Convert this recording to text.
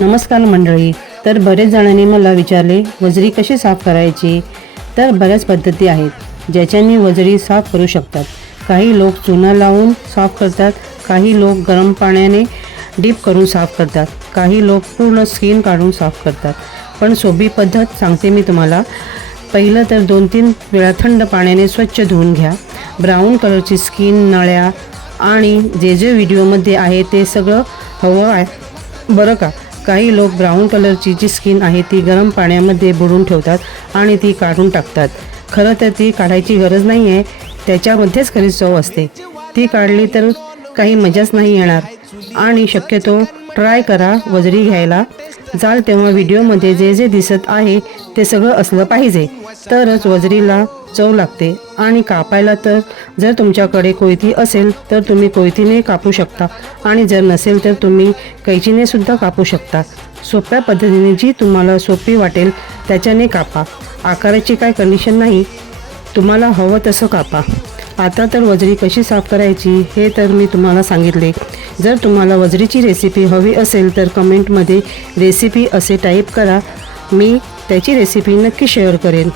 नमस्कार मंडळी. तर बरेच जणांनी मला विचारले वजरी कशी साफ करायची. तर बऱ्याच पद्धती आहेत ज्याच्याने वजरी साफ करू शकतात. काही लोक चुना लावून साफ करतात, काही लोक गरम पाण्याने डीप करून साफ करतात, काही लोक पूर्ण स्किन काढून साफ करतात. पण सोपी पद्धत सांगते मी तुम्हाला. पहिलं तर 2-3 वेळा थंड पाण्याने स्वच्छ धुवून घ्या. ब्राऊन कलरची स्किन, नळ्या आणि जे व्हिडिओमध्ये आहे ते सगळं हवं आहे बरं का. काही लोक ब्राऊन कलरची जी स्किन आहे ती गरम पाण्यामध्ये बुडवून ठेवतात आणि ती काढून टाकतात. खरं तर ती काढायची गरज नाही आहे, त्याच्यामध्येच खरी चव असते. ती काढली तर काही मजाच नाही येणार. आणि शक्यतो ट्राय करा वजरी घ्यायला जाल तेव्हा व्हिडिओमध्ये जे दिसत आहे ते सगळं असलं पाहिजे, तरच वजरीला चव लागते. आणि कापायला तर जर तुमच्याकडे कोयती असेल तर तुम्ही कोयतीने कापू शकता आणि जर नसेल तर तुम्ही कैचीने सुद्धा कापू शकता. सोप्या पद्धतीने जी तुम्हाला सोपी वाटेल त्याच्याने कापा. आकाराची काय कंडिशन नाही, तुम्हाला हवं तसं कापा. आता तर वजरी कशी साफ करायची हे तर मी तुम्हाला सांगितले. जर तुम्हाला वजरीची रेसिपी हवी असेल तर कमेंटमध्ये रेसिपी असे टाईप करा, मी त्याची रेसिपी नक्की शेअर करेन.